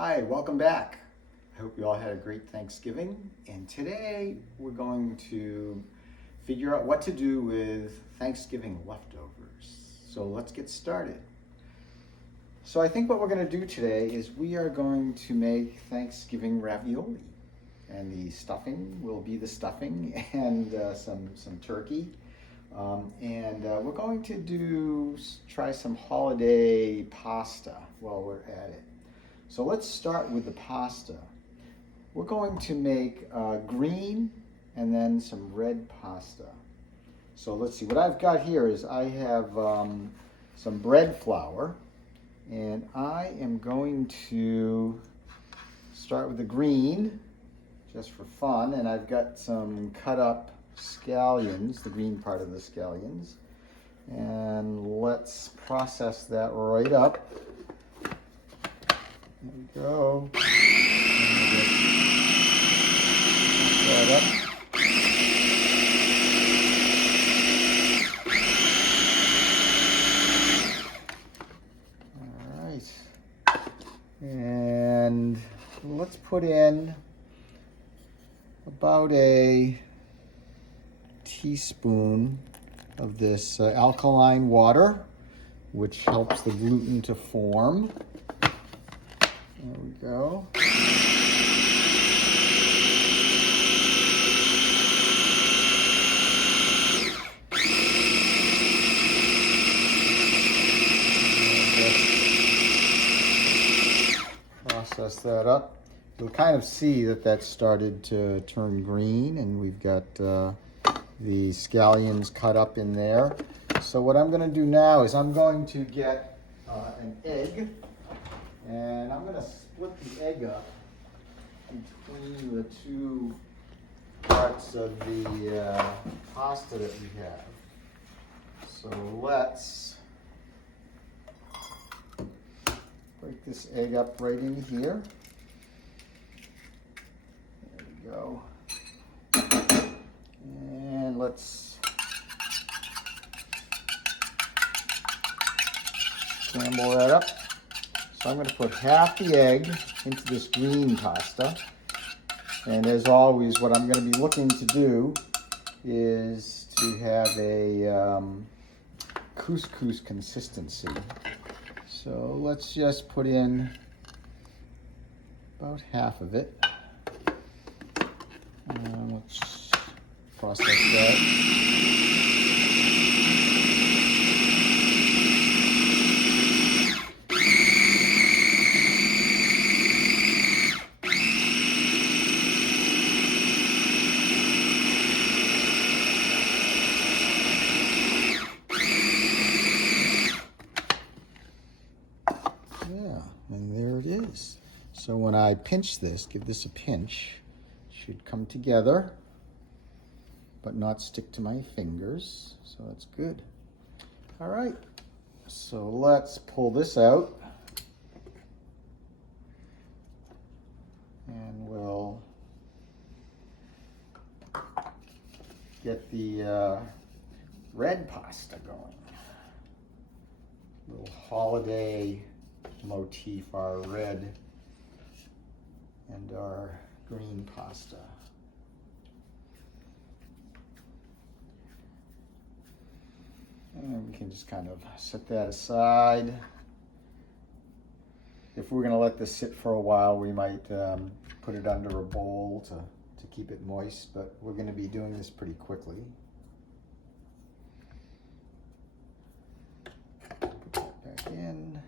Hi, welcome back. I hope you all had a great Thanksgiving. And today we're going to figure out what to do with Thanksgiving leftovers. So let's get started. So I think what we're going to do today is we are going to make Thanksgiving ravioli. And the stuffing will be the stuffing and some turkey. We're going to try some holiday pasta while we're at it. So let's start with the pasta. We're going to make green and then some red pasta. So let's see, what I've got here is I have some bread flour, and I am going to start with the green just for fun, and I've got some cut up scallions, the green part of the scallions, and let's process that right up. There we go. That up. All right. And let's put in about a teaspoon of this alkaline water, which helps the gluten to form. There we go. Process that up. You'll kind of see that that started to turn green, and we've got the scallions cut up in there. So what I'm going to do now is I'm going to get an egg, and I'm going to split the egg up between the two parts of the pasta that we have. So let's break this egg up right in here. There we go. And let's scramble that up. So I'm going to put half the egg into this green pasta. And as always, what I'm going to be looking to do is to have a couscous consistency. So let's just put in about half of it. And let's process that. And there it is. So when I pinch this, give this a pinch, it should come together, but not stick to my fingers. So that's good. All right, so let's pull this out. And we'll get the red pasta going. Little holiday motif, our red and our green pasta. And we can just kind of set that aside. If we're going to let this sit for a while, we might put it under a bowl to keep it moist, but we're going to be doing this pretty quickly. Put that back in.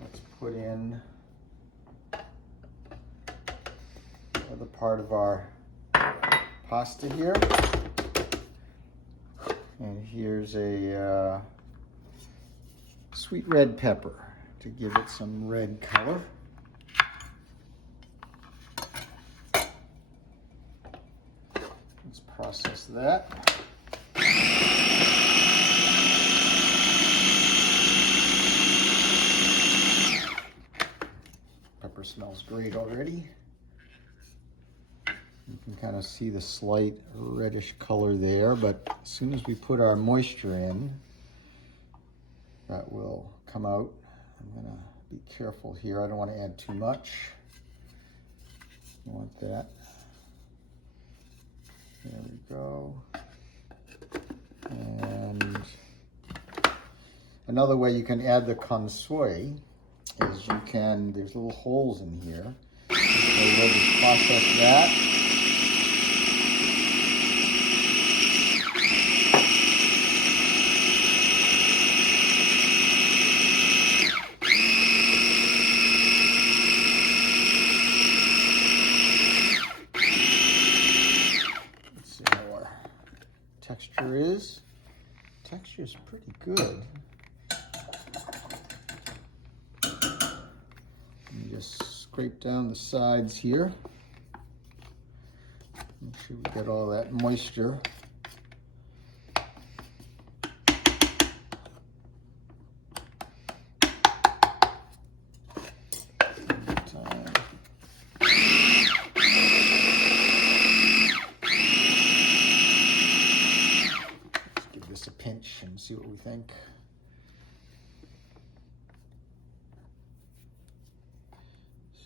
Let's put in the other part of our pasta here. And here's a sweet red pepper to give it some red color. Let's process that. Pepper smells great already. You can kind of see the slight reddish color there, but as soon as we put our moisture in, that will come out. I'm gonna Be careful here. I don't want to add too much. I want that. There we go. And another way you can add the consoy is you can, there's little holes in here. So we'll just process that. Let's see how our texture is. Texture is pretty good. Just scrape down the sides here. Make sure we get all that moisture. Let's give this a pinch and see what we think.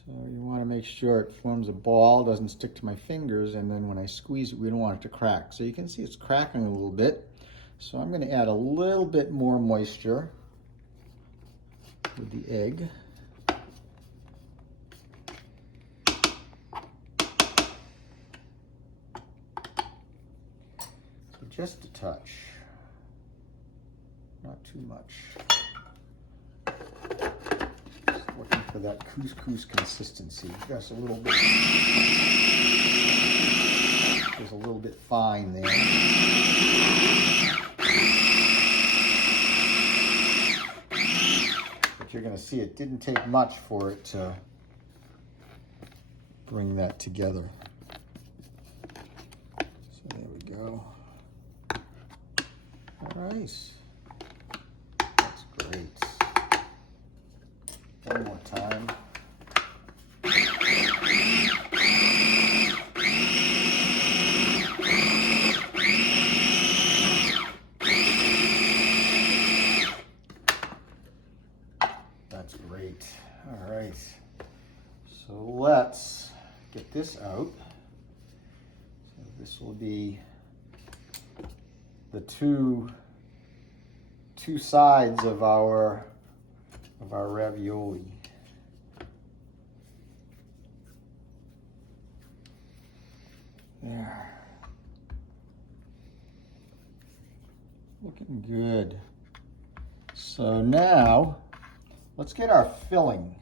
So you want to make sure it forms a ball, doesn't stick to my fingers, and then when I squeeze it, we don't want it to crack. So you can see it's cracking a little bit. So I'm going to add a little bit more moisture with the egg. So just a touch, not too much. Looking for that couscous consistency. Just a little bit. There's a little bit fine there. But you're going to see it didn't take much for it to bring that together. So there we go. All right. That's great. One more time. That's great. All right. So let's get this out. So this will be the two sides of our ravioli. There. Looking good. So now, let's get our filling,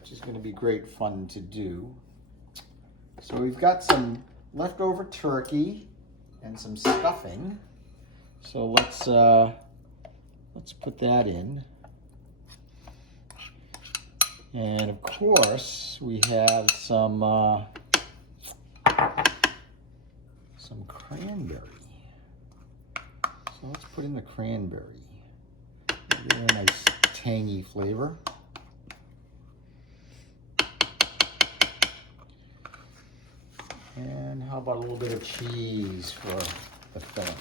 which is going to be great fun to do. So we've got some leftover turkey and some stuffing. So let's put that in. And of course, we have some cranberry. So let's put in the cranberry. Give it a nice tangy flavor. And how about a little bit of cheese for the filling?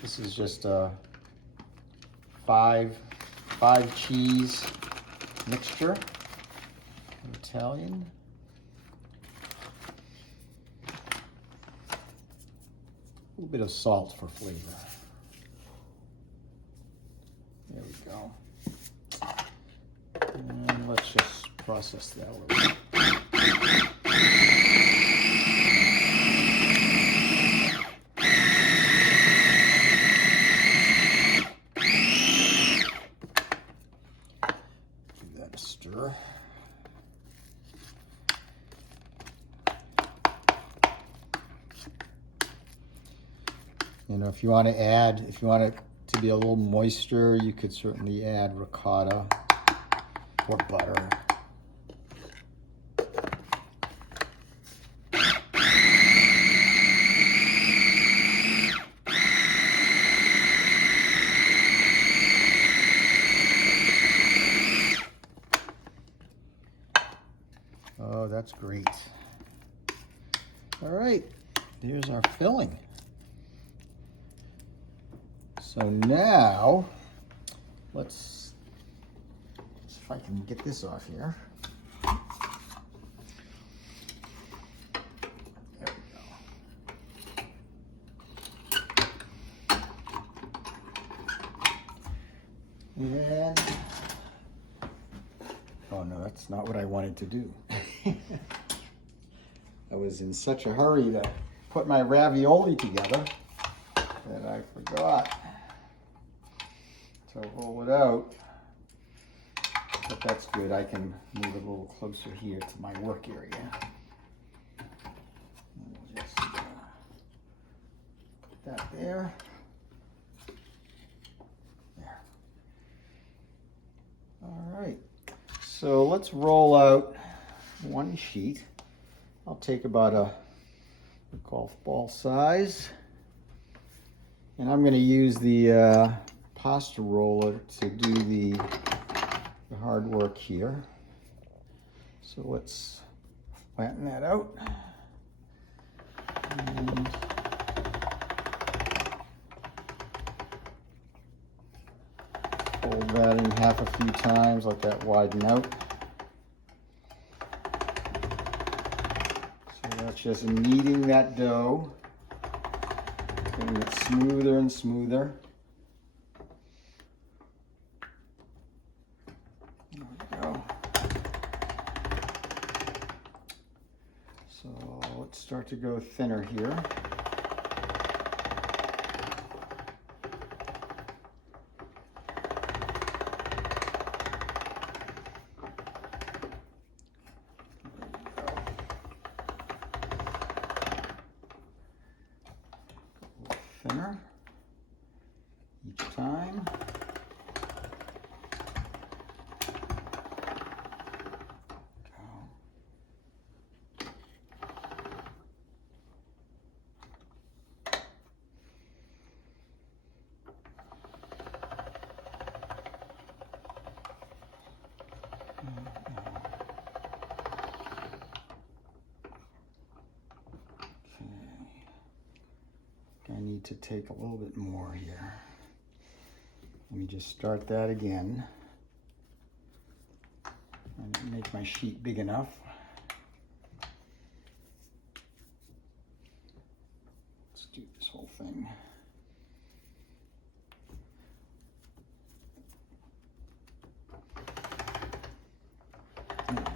This is just a five cheese mixture, Italian. A little bit of salt for flavor. There we go. And let's just process that a little bit. Give that a stir. You know, if you want it to be a little moister, you could certainly add ricotta or butter. Oh, that's great. All right, here's our filling. So now, let's if I can get this off here. There we go. And, oh no, that's not what I wanted to do. I was in such a hurry to put my ravioli together that I forgot to roll it out. But that's good. I can move a little closer here to my work area. And we'll just put that there. There. All right. So let's roll out one sheet. I'll take about a golf ball size. And I'm going to use the pasta roller to do the hard work here. So let's flatten that out. And fold that in half a few times, let that widen out. So that's just kneading that dough, getting it smoother and smoother. There we go. So let's start to go thinner here. Thinner each time. I need to take a little bit more here. Let me just start that again. I didn't make my sheet big enough. Let's do this whole thing. There we go.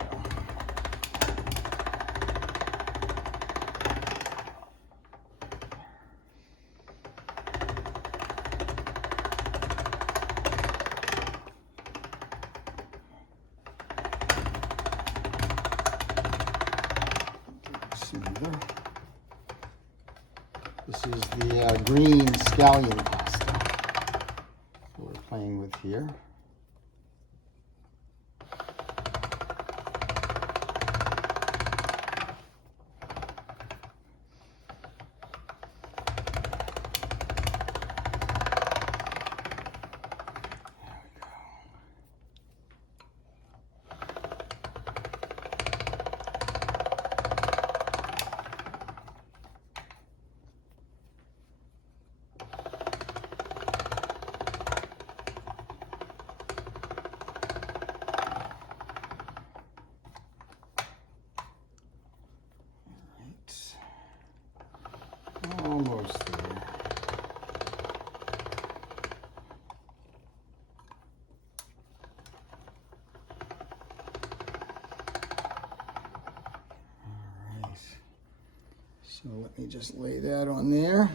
Smoother. This is the green scallion pasta that we're playing with here. Almost there. All right. So let me just lay that on there.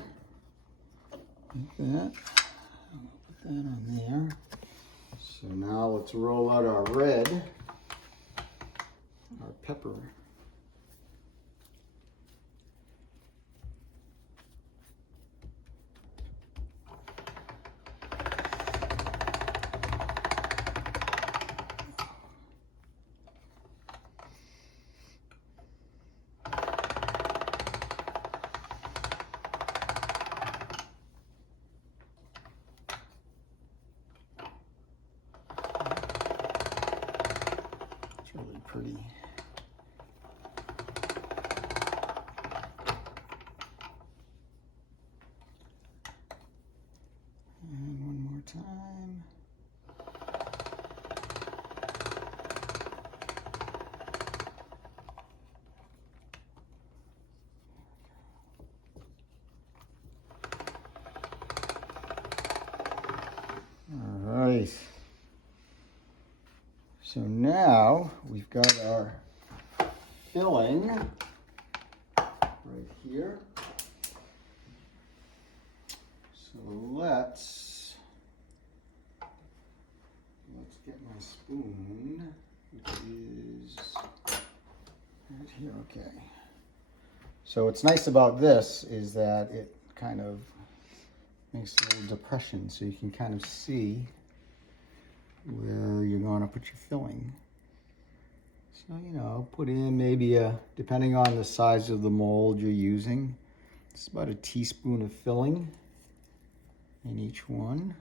Like that. I'll put that on there. So now let's roll out our red, our pepper. Really pretty. And one more time. nice. So now we've got our filling right here. So let's get my spoon, which is right here. Okay. So what's nice about this is that it kind of makes a little depression so you can kind of see where you're going to put your filling. So, you know, put in maybe depending on the size of the mold you're using, it's about a teaspoon of filling in each one.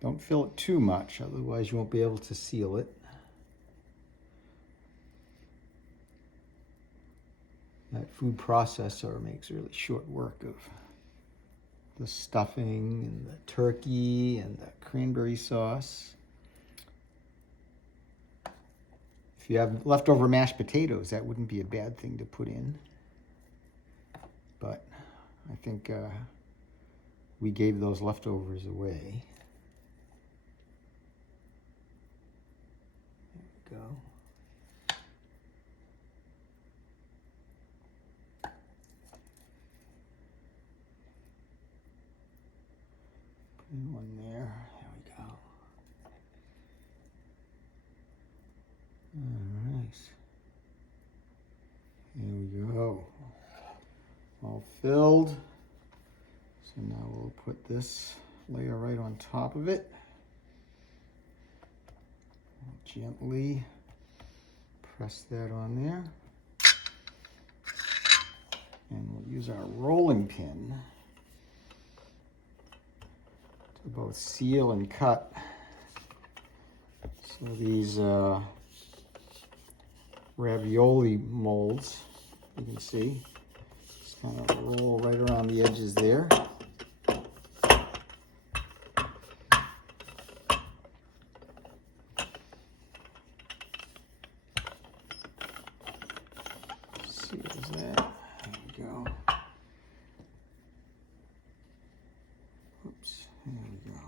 Don't fill it too much, otherwise you won't be able to seal it. That food processor makes really short work of the stuffing and the turkey and the cranberry sauce. If you have leftover mashed potatoes, that wouldn't be a bad thing to put in. But I think we gave those leftovers away. There we go. One there. There we go. Nice. There we go. All filled. So now we'll put this layer right on top of it. Gently press that on there. And we'll use our rolling pin to both seal and cut. So these ravioli molds, you can see, just kind of roll right around the edges there. Seals that. There we go. Oops. There we go.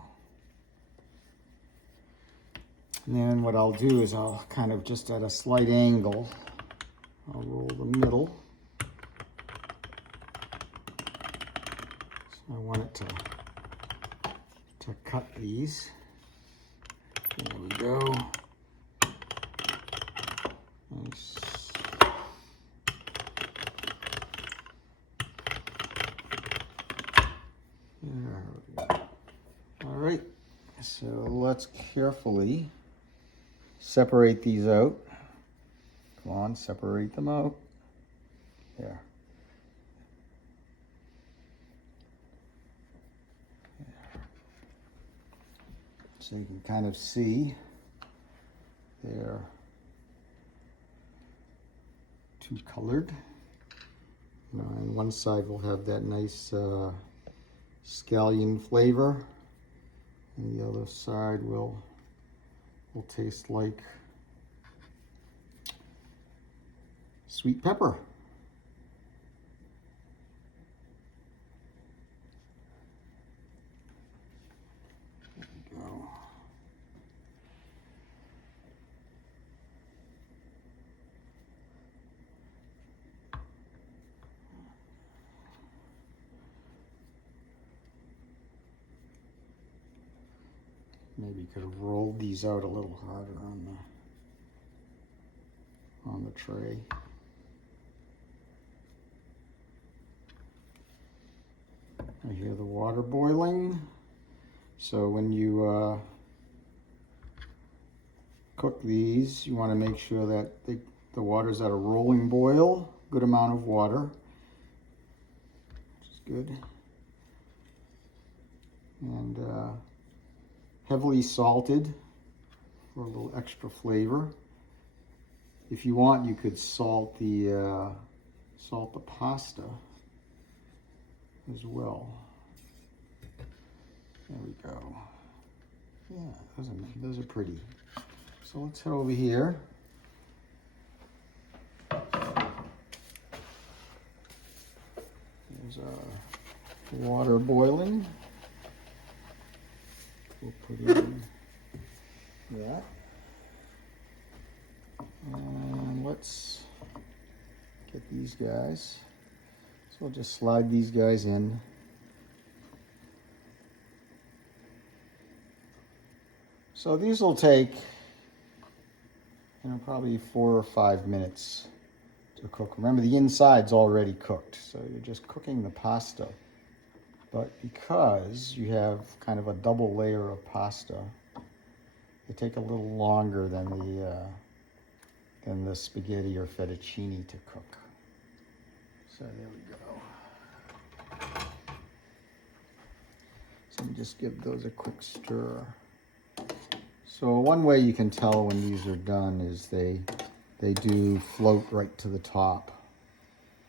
And then what I'll do is I'll kind of just at a slight angle, I'll roll the middle. So I want it to cut these. There we go. Nice. There we go. All right, so let's carefully separate these out. Come on, separate them out. There. So you can kind of see they're two colored. And one side will have that nice scallion flavor, and the other side will taste like sweet pepper. There we go. Maybe you could have rolled these out a little harder on the tray. I hear the water boiling. So when you cook these, you want to make sure that the water's at a rolling boil, good amount of water, which is good. And heavily salted for a little extra flavor. If you want, you could salt the pasta as well. There we go. Yeah, those are pretty. So let's head over here. There's our water boiling. we'll put in that. And let's get these guys. So we'll just slide these guys in. So these will take, probably 4 or 5 minutes to cook. Remember, the inside's already cooked, so you're just cooking the pasta. But because you have kind of a double layer of pasta, they take a little longer than the spaghetti or fettuccine to cook. So there we go. So let me just give those a quick stir. So one way you can tell when these are done is they do float right to the top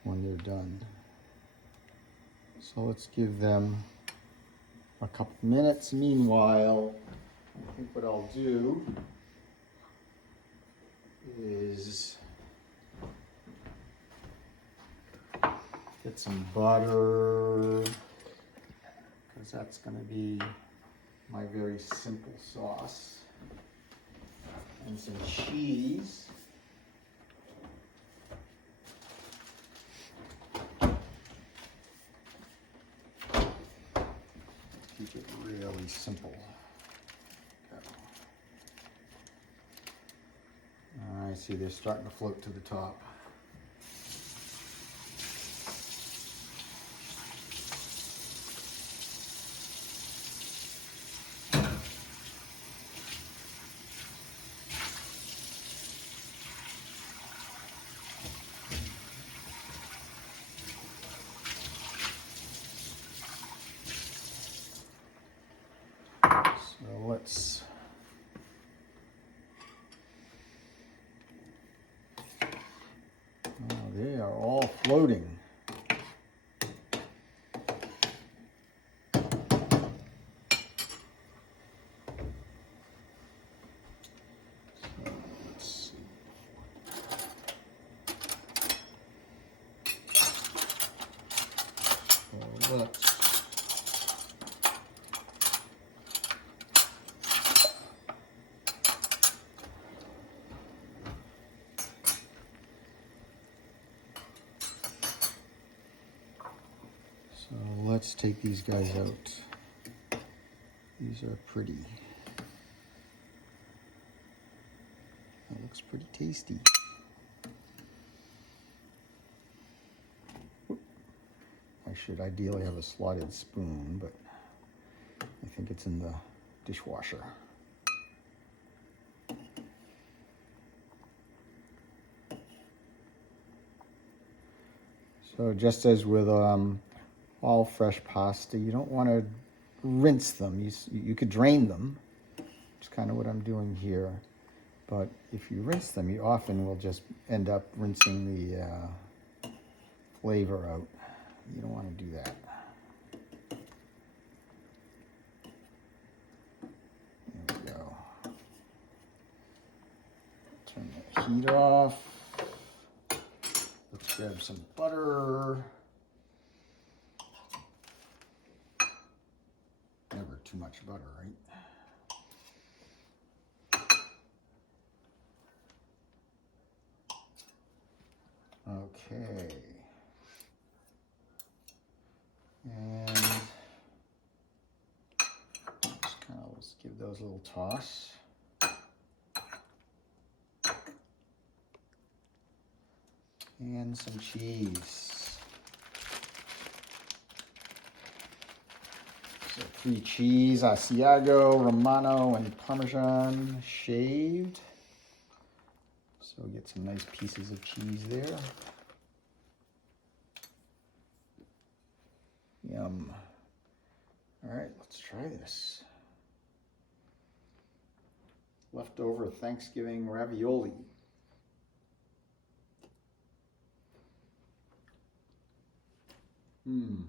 when they're done. So let's give them a couple minutes. Meanwhile, I think what I'll do is get some butter, because that's going to be my very simple sauce, and some cheese. Keep it really simple. I see they're starting to float to the top. So let's they are all floating. So let's let's take these guys out. These are pretty. That looks pretty tasty. I should ideally have a slotted spoon, but I think it's in the dishwasher. So just as with all fresh pasta, you don't want to rinse them. You could drain them, which is kind of what I'm doing here. But if you rinse them, you often will just end up rinsing the flavor out. You don't want to do that. There we go. Turn the heat off. Let's grab some butter. Never too much butter, right? Okay. And just kind of let's give those a little toss. And some cheese. So 3 cheese, Asiago, Romano, and Parmesan shaved. So get some nice pieces of cheese there. Yum. All right, let's try this. Leftover Thanksgiving ravioli. You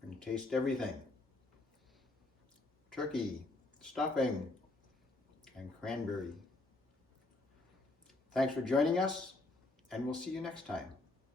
can taste everything. Turkey, stuffing, and cranberry. Thanks for joining us. and we'll see you next time.